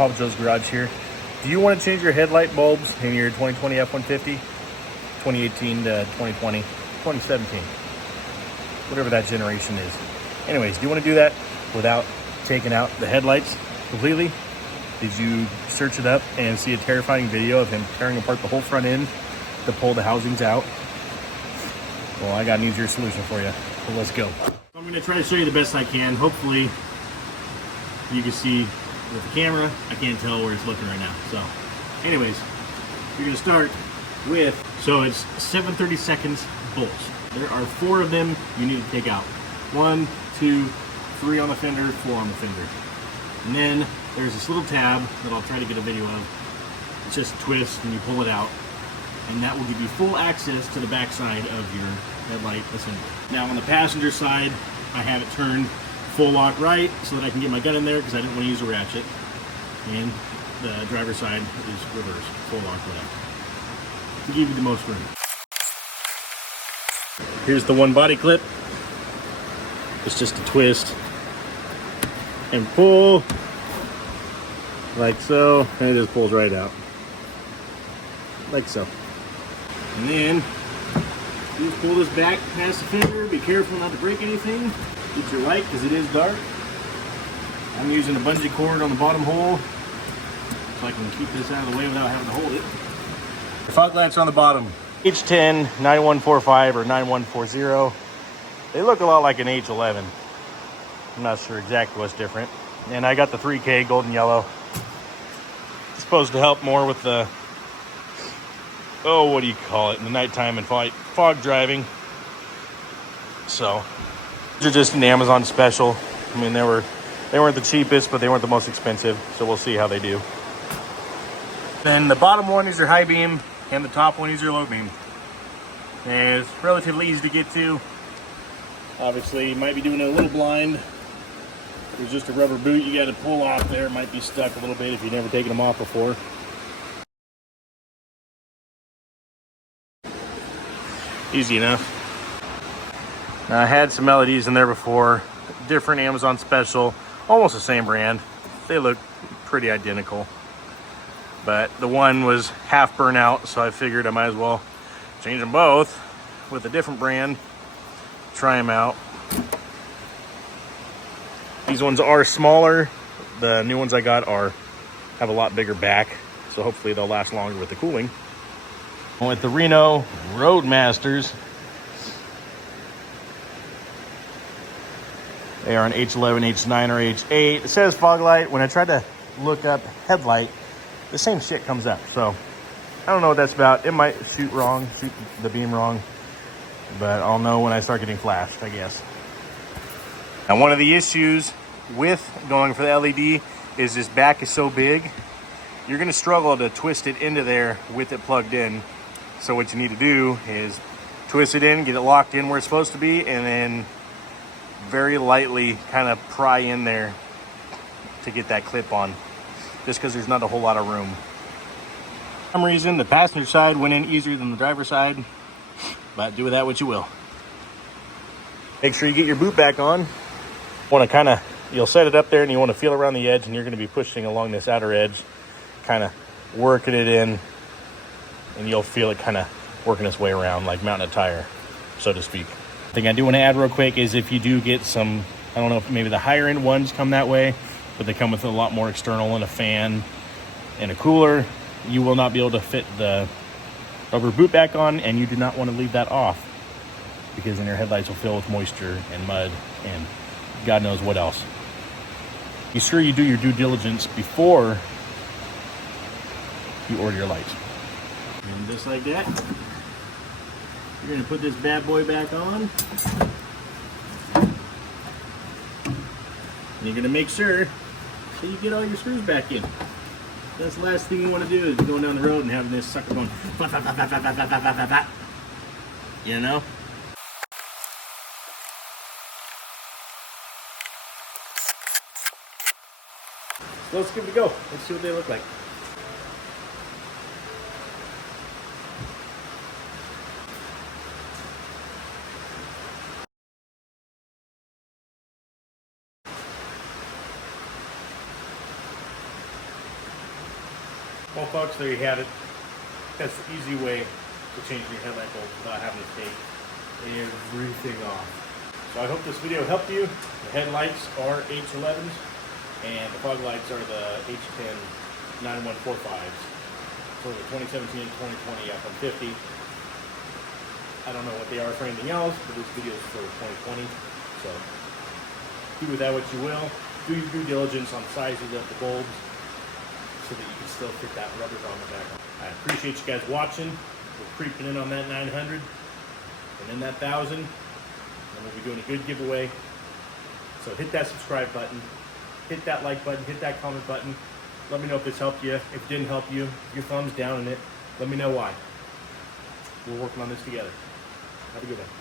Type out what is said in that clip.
Papa Joe's Garage here. Do you want to change your headlight bulbs in your 2020 F-150, 2018 to 2020, 2017, whatever that generation is? Anyways, do you want to do that without taking out the headlights completely? Did you search it up and see a terrifying video of him tearing apart the whole front end to pull the housings out? Well, I got an easier solution for you. So let's go. I'm going to try to show you the best I can. Hopefully you can see with the camera. I can't tell where it's looking right now. So anyways, you're going to start with, so it's 7/32 bolts. There are 4 of them you need to take out. 1, 2, 3 on the fender, 4 on the fender. And then there's this little tab that I'll try to get a video of. It's just a twist and you pull it out, and that will give you full access to the back side of your headlight assembly. Now on the passenger side, I have it turned full lock right so that I can get my gun in there because I didn't want to use a ratchet. And the driver's side is reverse, full lock left, to give you the most room. Here's the one body clip. It's just a twist and pull like so, and it just pulls right out like so. And then you just pull this back past the fender. Be careful not to break anything. Get your light because it is dark. I'm using a bungee cord on the bottom hole so I can keep this out of the way without having to hold it. The fog lights on the bottom. H10, 9145 or 9140. They look a lot like an H11. I'm not sure exactly what's different. And I got the 3K golden yellow. It's supposed to help more with the, oh, what do you call it, in the nighttime and fog driving. So they're just an Amazon special. I mean, they weren't the cheapest, but they weren't the most expensive. So we'll see how they do. Then the bottom one is your high beam, and the top one is your low beam. And it's relatively easy to get to. Obviously, you might be doing it a little blind. There's just a rubber boot you got to pull off there. It might be stuck a little bit if you've never taken them off before. Easy enough. Now, I had some LEDs in there before. Different Amazon special. Almost the same brand. They look pretty identical. But the one was half burnt out, so I figured I might as well change them both with a different brand. Try them out. These ones are smaller. The new ones I got have a lot bigger back, so hopefully they'll last longer with the cooling. With the Reno Roadmasters, they are an H11, H9, or H8. It says fog light. When I tried to look up headlight, the same shit comes up. So I don't know what that's about. It might shoot the beam wrong, but I'll know when I start getting flashed, I guess. Now, one of the issues with going for the LED is this back is so big, you're gonna struggle to twist it into there with it plugged in. So what you need to do is twist it in, get it locked in where it's supposed to be, and then very lightly kind of pry in there to get that clip on, just because there's not a whole lot of room. For some reason, the passenger side went in easier than the driver's side, but do with that what you will. Make sure you get your boot back on. You'll set it up there and you want to feel around the edge, and you're going to be pushing along this outer edge, kind of working it in, and you'll feel it kind of working its way around like mounting a tire, so to speak. The thing I do want to add real quick is if you do get some, I don't know if maybe the higher end ones come that way, but they come with a lot more external and a fan and a cooler, you will not be able to fit the rubber boot back on, and you do not want to leave that off because then your headlights will fill with moisture and mud and God knows what else. Be sure you do your due diligence before you order your lights. And just like that, you're going to put this bad boy back on. And you're going to make sure that you get all your screws back in. That's the last thing you want to do is going down the road and having this sucker going, you know? So let's give it a go. Let's see what they look like. Well, folks, there you have it. That's the easy way to change your headlight bulb without having to take everything off. So I hope this video helped you. The headlights are H11s, and the fog lights are the H10 9145s for the 2017 and 2020 f150. I don't know what they are for anything else, but this video is for 2020. So do with that what you will. Do your due diligence on sizes of the bulbs so that you can still fit that rubber on the back. I appreciate you guys watching. We're creeping in on that 900 and then that 1,000, and we'll be doing a good giveaway. So hit that subscribe button, hit that like button, hit that comment button. Let me know if this helped you. If it didn't help you, your thumbs down in it. Let me know why. We're working on this together. Have a good one.